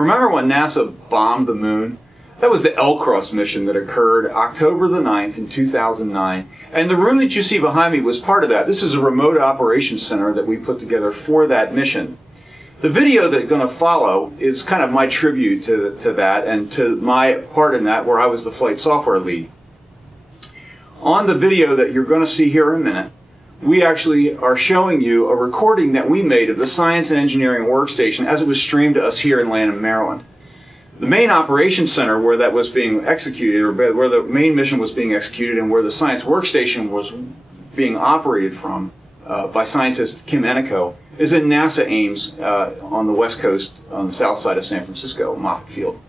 Remember when NASA bombed the moon? That was the LCROSS mission that occurred October the 9th in 2009. And the room that you see behind me was part of that. This is a remote operations center that we put together for that mission. The video that's going to follow is kind of my tribute to that and to my part in that, where I was the flight software lead. On the video that you're going to see here in a minute, we actually are showing you a recording that we made of the Science and Engineering Workstation as it was streamed to us here in Lanham, Maryland. The main operations center where that was being executed, or where the main mission was being executed, and where the Science Workstation was being operated from by scientist Kim Ennico, is in NASA Ames on the west coast, on the south side of San Francisco, Moffett Field.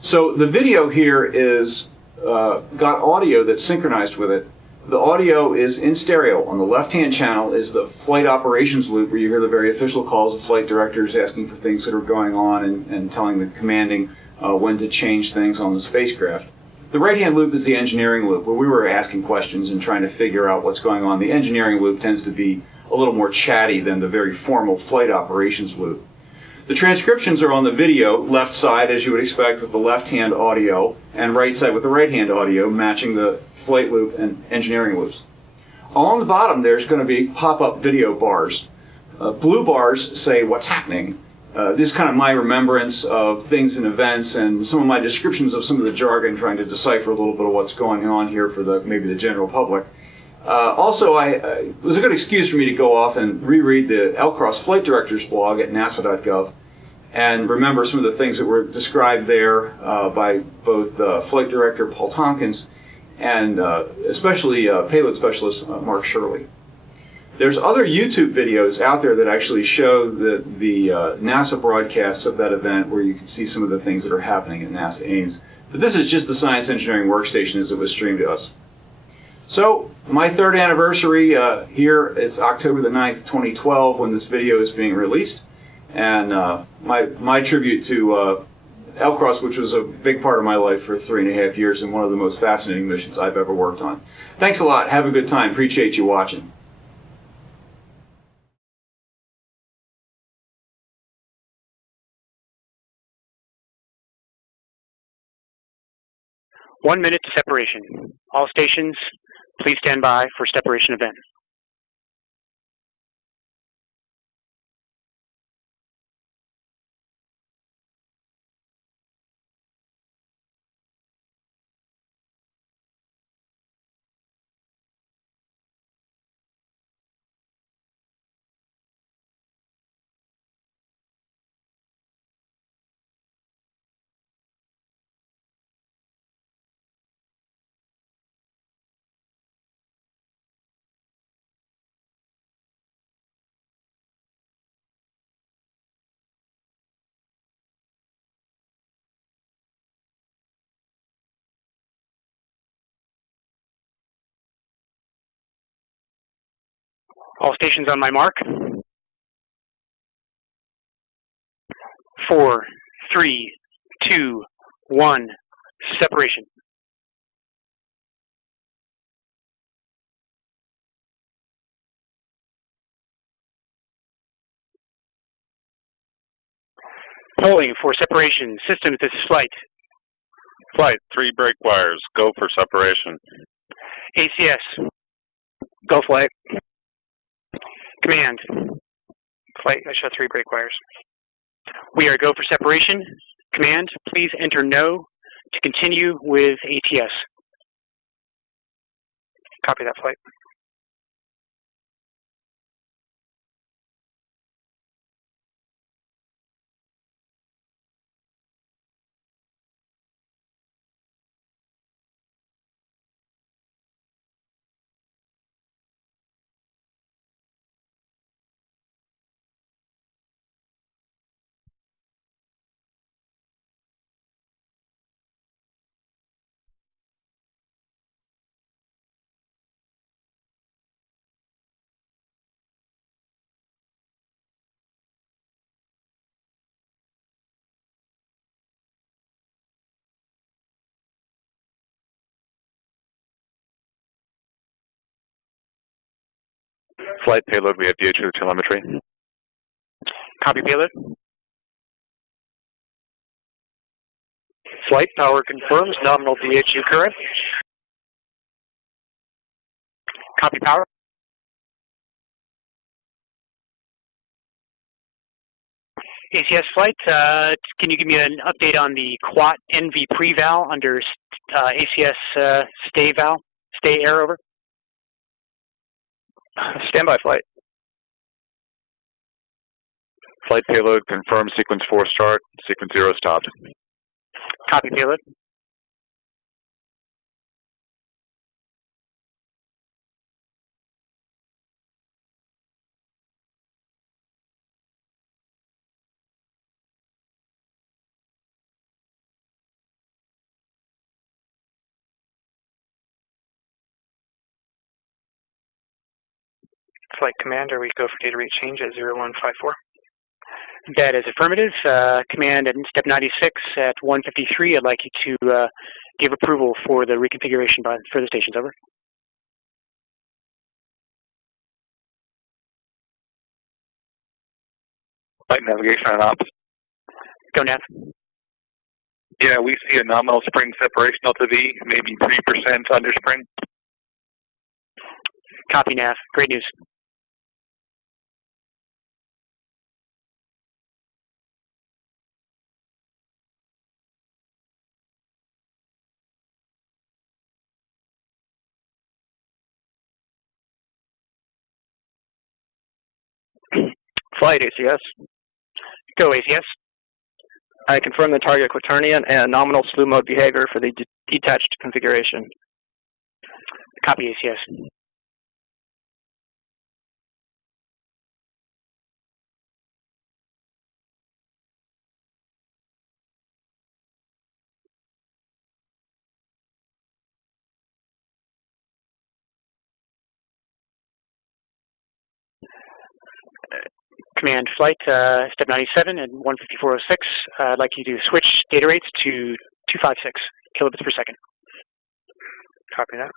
So the video here is got audio that's synchronized with it. The audio is in stereo. On the left-hand channel is the flight operations loop, where you hear the very official calls of flight directors asking for things that are going on and telling the commanding when to change things on the spacecraft. The right-hand loop is the engineering loop, where we were asking questions and trying to figure out what's going on. The engineering loop tends to be a little more chatty than the very formal flight operations loop. The transcriptions are on the video, left side, as you would expect, with the left-hand audio, and right side with the right-hand audio, matching the flight loop and engineering loops. Along the bottom, there's going to be pop-up video bars. Blue bars say what's happening. This is kind of my remembrance of things and events, and some of my descriptions of some of the jargon, trying to decipher a little bit of what's going on here for maybe the general public. Also, it was a good excuse for me to go off and reread the LCROSS Flight Directors blog at nasa.gov and remember some of the things that were described there by both Flight Director Paul Tompkins and especially payload specialist Mark Shirley. There's other YouTube videos out there that actually show the NASA broadcasts of that event, where you can see some of the things that are happening at NASA Ames. But this is just the Science Engineering Workstation as it was streamed to us. So, my third anniversary here, it's October the 9th, 2012, when this video is being released. And my tribute to LCROSS, which was a big part of my life for 3.5 years and one of the most fascinating missions I've ever worked on. Thanks a lot. Have a good time. Appreciate you watching. One minute to separation. All stations, please stand by for separation event. All stations on my mark. 4, 3, 2, 1, separation. Polling for separation. System, this is flight. Flight, 3 brake wires. Go for separation. ACS. Go flight. Command. Flight, I show 3 brake wires. We are go for separation. Command, please enter no to continue with ATS. Copy that flight. Flight payload, we have VH2 telemetry. Copy payload. Flight power confirms nominal DHU current. Copy power. ACS flight, can you give me an update on the Quat NV pre-val under ACS stay air over? Standby flight. Flight payload confirmed sequence 4 start, sequence 0 stopped. Copy payload. Flight commander, we go for data rate change at 0154. That is affirmative. Command at step 96 at 153, I'd like you to give approval for the reconfiguration for the stations, over. Flight navigation and ops. Go, Nav. Yeah, we see a nominal spring separation LTV, maybe 3% under spring. Copy, Nav. Great news. Flight ACS. Go, ACS. I confirm the target quaternion and nominal slew mode behavior for the detached configuration. Copy, ACS. Command flight, step 97 and 154.06. I'd like you to switch data rates to 256 kilobits per second. Copy that.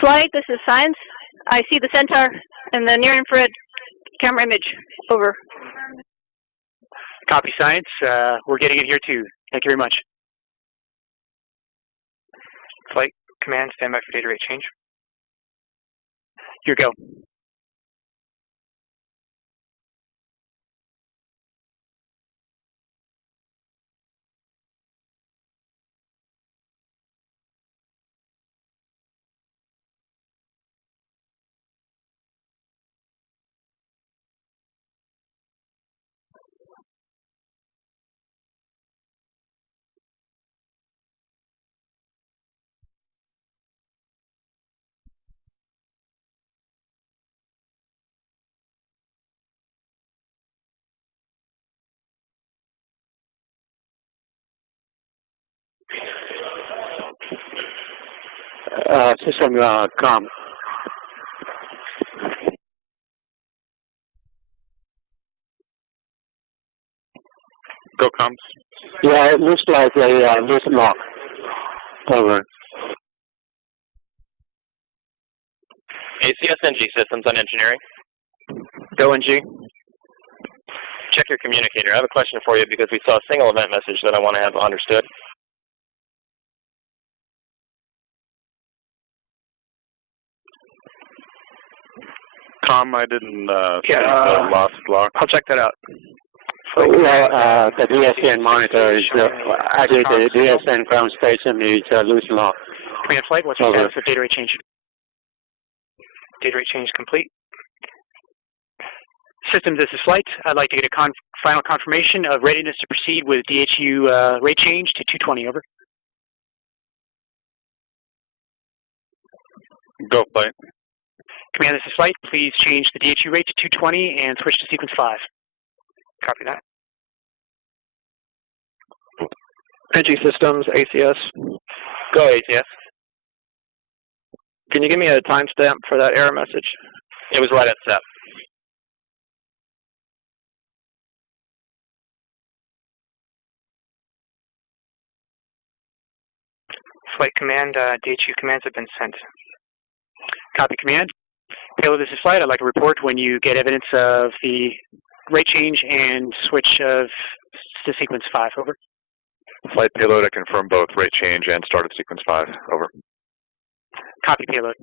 Flight, this is Science. I see the Centaur and the near-infrared camera image. Over. Copy, Science. We're getting it here too. Thank you very much. Flight command, stand by for data rate change. Here, go. System com. Go comms. Yeah, it looks like a loose lock. Over. ACS NG systems on engineering. Go NG. Check your communicator. I have a question for you because we saw a single event message that I want to have understood. I didn't see the lost lock. I'll check that out. Well, the DSN monitor is actually the DSN ground station is loose lock. Command flight, what's your status of data rate change? Data rate change complete. Systems, this is flight. I'd like to get a final confirmation of readiness to proceed with DHU rate change to 220, over. Go flight. Command, this is flight. Please change the DHU rate to 220 and switch to sequence 5. Copy that. NG systems, ACS. Go ACS. Can you give me a timestamp for that error message? It was right at SEP. Flight command, DHU commands have been sent. Copy, command. Payload, this is Flight. I'd like to report when you get evidence of the rate change and switch of to sequence 5. Over. Flight payload, I confirm both rate change and start of sequence 5. Over. Copy, payload.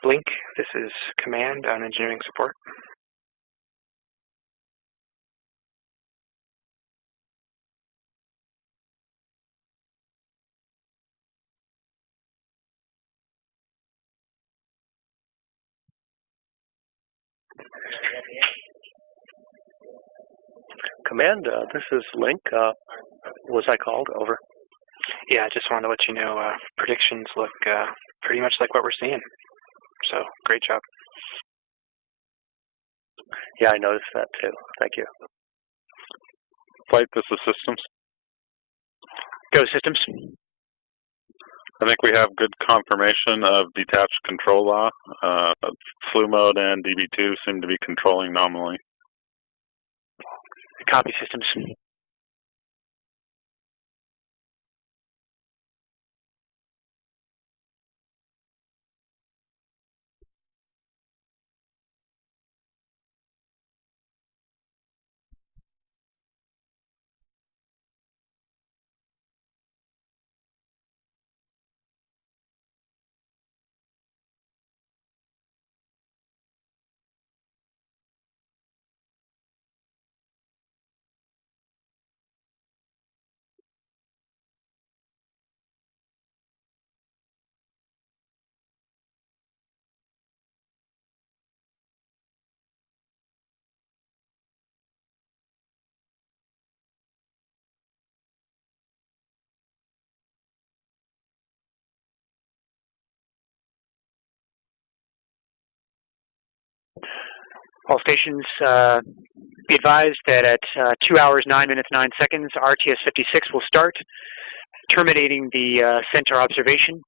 Blink, this is Command on engineering support. Command, this is Link. Was I called? Over. Yeah, I just wanted to let you know predictions look pretty much like what we're seeing. So, great job. Yeah, I noticed that too. Thank you. Flight, this is systems. Go, systems. I think we have good confirmation of detached control law. Flu mode and DB2 seem to be controlling nominally. Copy, systems. All stations, be advised that at 2 hours, 9 minutes, 9 seconds, RTS-56 will start, terminating the Centaur observation.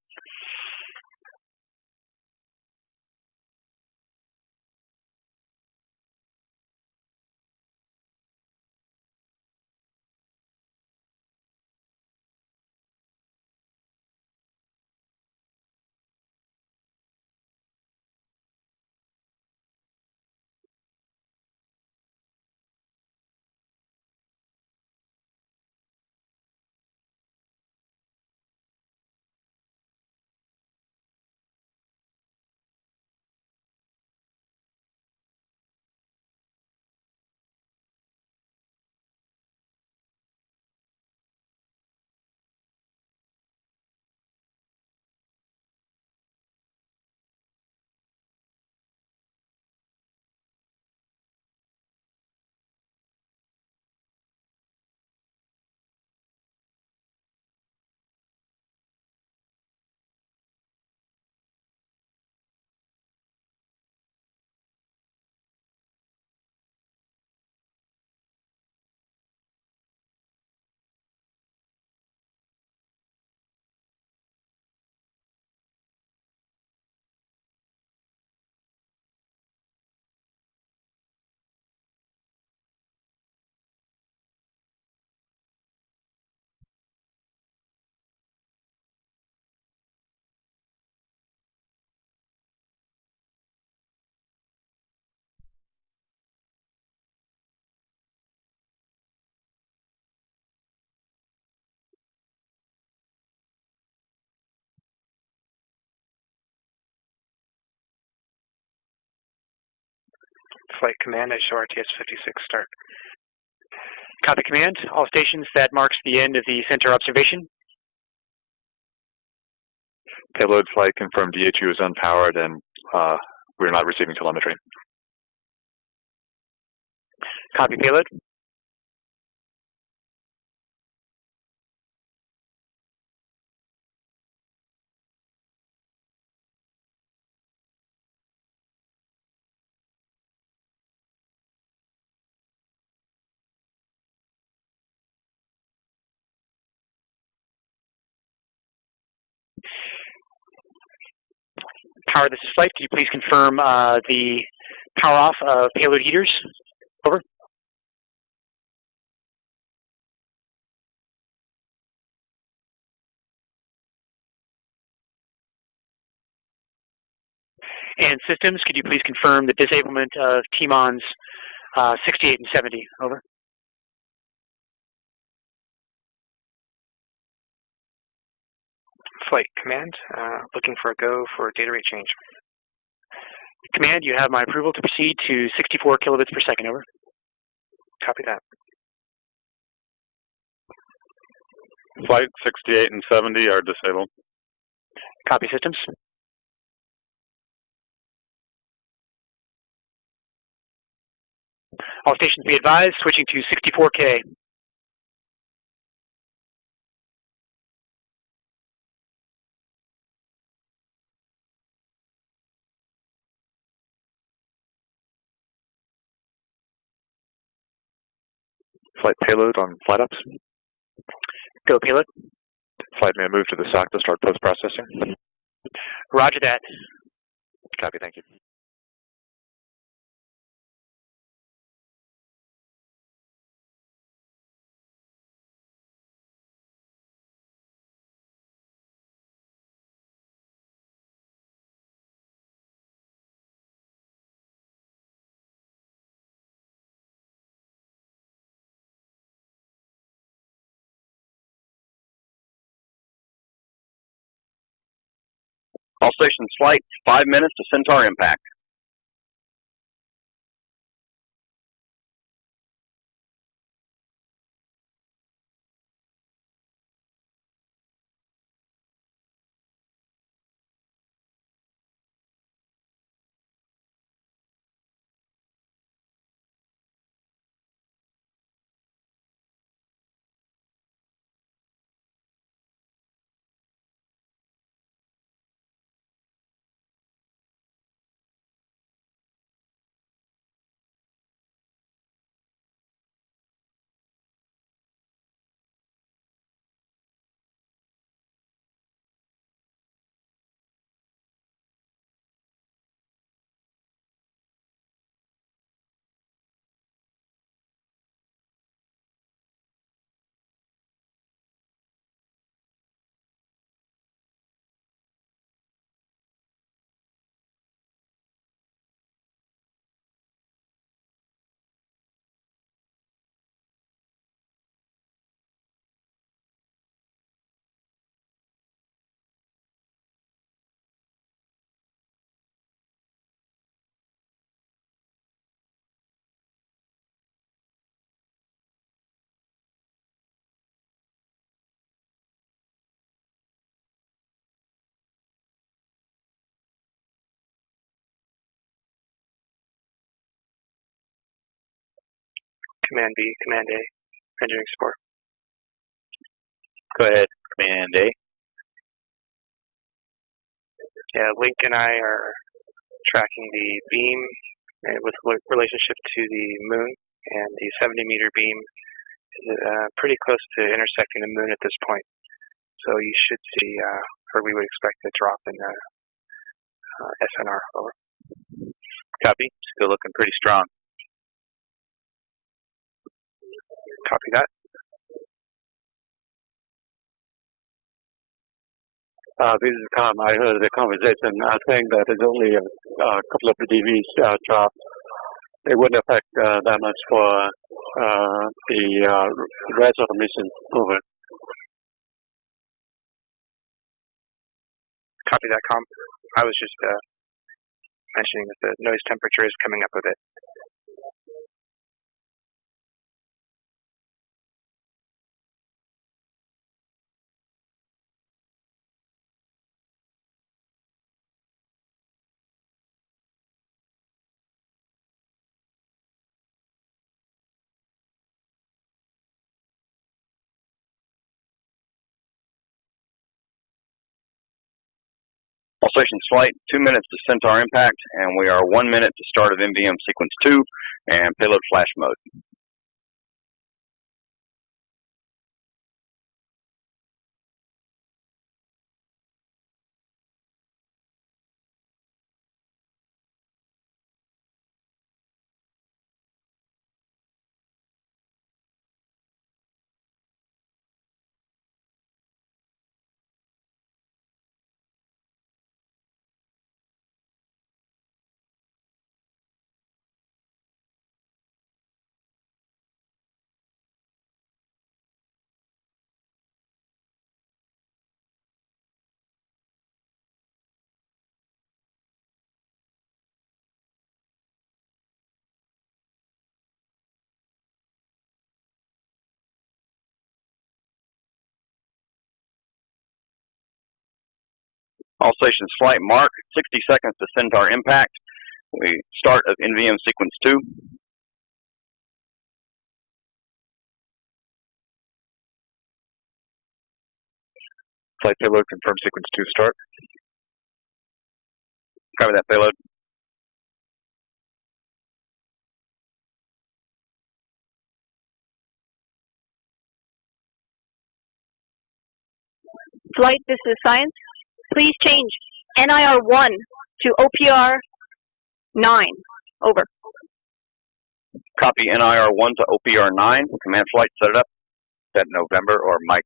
Flight Command, I show RTS 56 start. Copy Command. All stations, that marks the end of the Centaur observation. Payload flight confirmed DHU is unpowered and we're not receiving telemetry. Copy payload. Power, this is flight. Can you please confirm the power off of payload heaters? Over. And systems, could you please confirm the disablement of TMONs 68 and 70? Over. Flight Command, looking for a go for data rate change. Command, you have my approval to proceed to 64 kilobits per second. Over. Copy that. Flight 68 and 70 are disabled. Copy systems. All stations be advised, switching to 64K. Flight payload on flight ups. Go payload. Flight may move to the SOC to start post-processing. Roger that. Copy, thank you. All stations, flight 5 minutes to Centaur impact. Command B, Command A, engineering support. Go ahead, Command A. Yeah, Link and I are tracking the beam with relationship to the moon, and the 70-meter beam is pretty close to intersecting the moon at this point. So you should see, or we would expect a drop in SNR. Over. Copy. Still looking pretty strong. Copy that. This is Tom. I heard the conversation. I think that it's only a couple of dBs drop. It wouldn't affect that much for the rest of the mission. Over. Copy that, Com. I was just mentioning that the noise temperature is coming up a bit. All stations flight, 2 minutes to Centaur impact, and we are 1 minute to start of MVM sequence 2 and payload flash mode. All stations flight mark, 60 seconds to Centaur impact. We start of NVM sequence 2. Flight payload confirm sequence 2 start. Cover that payload. Flight, this is Science. Please change NIR 1 to OPR 9. Over. Copy NIR 1 to OPR 9. Command flight, set it up. That November or Mike?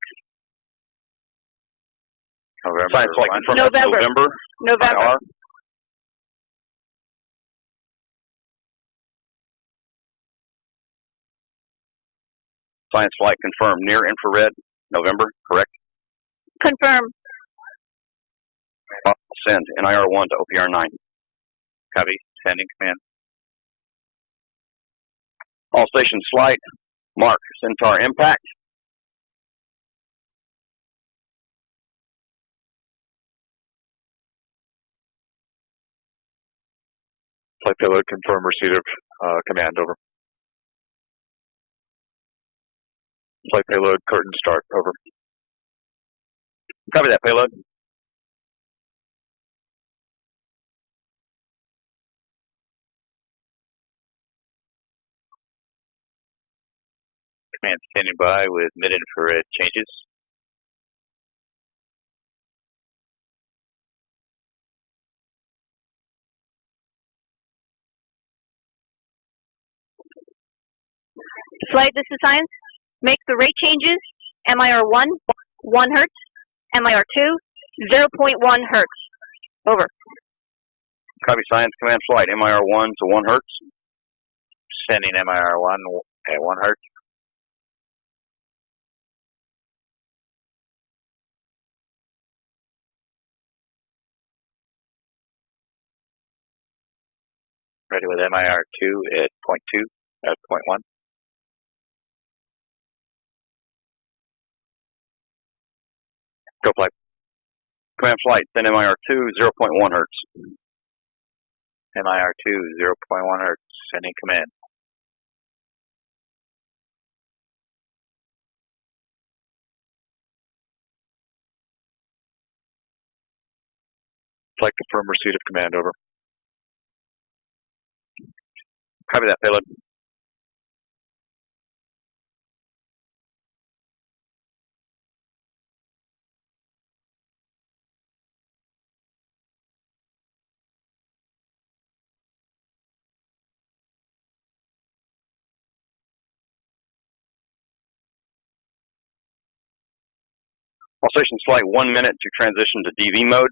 November. Science flight confirm November. November. November. IR. Science flight confirm near infrared November, correct? Confirm. Send NIR 1 to OPR 9. Copy. Sending command. All stations flight. Mark Centaur impact. Flight payload confirm receipt of command. Over. Flight payload curtain start. Over. Copy that payload. Command standing by with mid-infrared changes. Flight, this is Science. Make the rate changes. MIR 1, 1 hertz. MIR 2, 0.1 hertz. Over. Copy Science command flight. MIR 1 to 1 hertz. Sending MIR 1 at 1 hertz. Ready with MIR 2 at 0.2, at 0.1. Go flight. Command flight. Send MIR 2, 0.1 hertz. MIR 2, 0.1 hertz. Sending command. Flight confirm receipt of command. Over. Copy that payload. All stations flight 1 minute to transition to DV mode.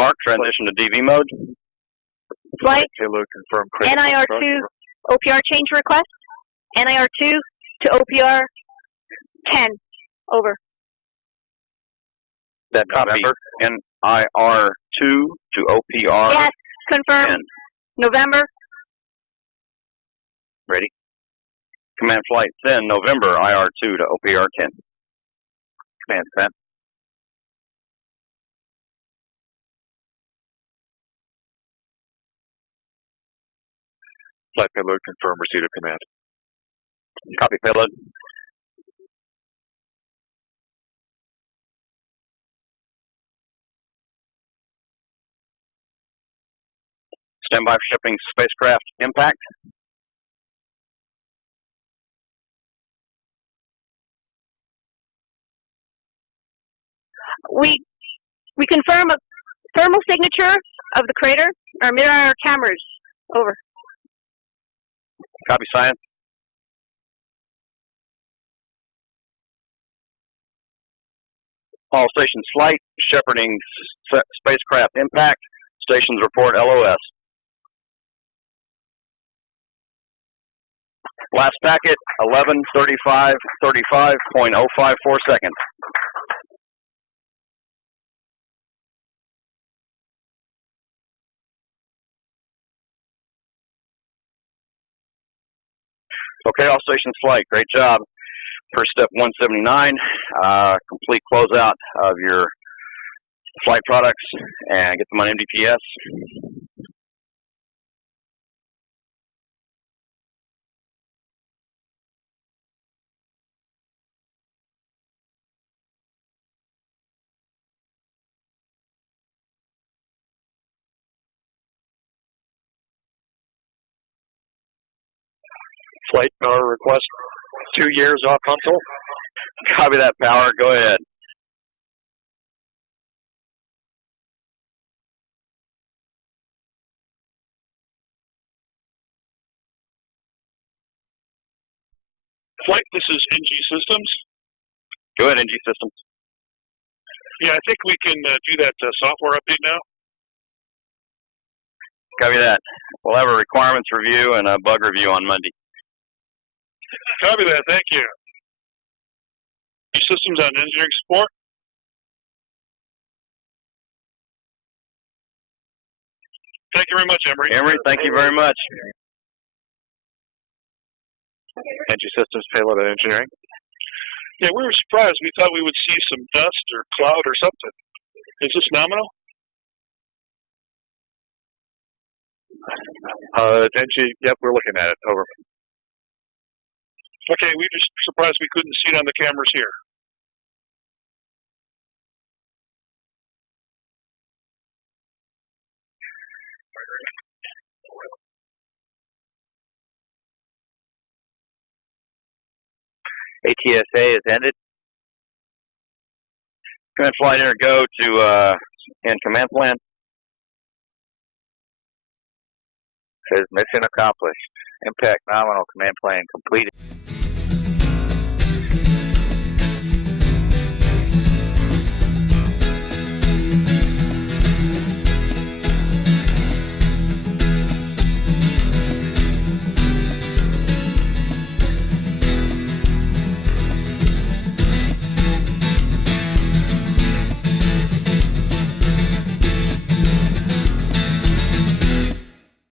Mark, transition to DV mode. Flight Payload confirmed. Crater NIR2 OPR change request. NIR2 to OPR 10. Over. That copy. NIR2 to OPR. Yes, confirm. 10. November. Ready. Command flight send November IR2 to OPR 10. Command sent. Flight payload confirmed. Receipt of command. Copy payload. Stand by for shipping spacecraft impact. We confirm a thermal signature of the crater. Our mid-IR cameras. Over. Copy science. All stations flight, shepherding spacecraft impact. Stations report LOS. Last packet, 11:35:35.054 seconds. Okay, all stations flight. Great job. First step 179, complete closeout of your flight products and get them on MDPS. Flight power request 2 years off console. Copy that, power. Go ahead. Flight, this is NG Systems. Go ahead, NG Systems. Yeah, I think we can do that software update now. Copy that. We'll have a requirements review and a bug review on Monday. Copy that, thank you. Systems on engineering support. Thank you very much, Emory. Emory, thank you very much. NG Systems payload and engineering. Yeah, we were surprised. We thought we would see some dust or cloud or something. Is this nominal? NG, yep, we're looking at it. Over. Okay, we were just surprised we couldn't see it on the cameras here. ATSA is ended. Command flight enter go to in command plan. Says mission accomplished. Impact nominal, command plan completed.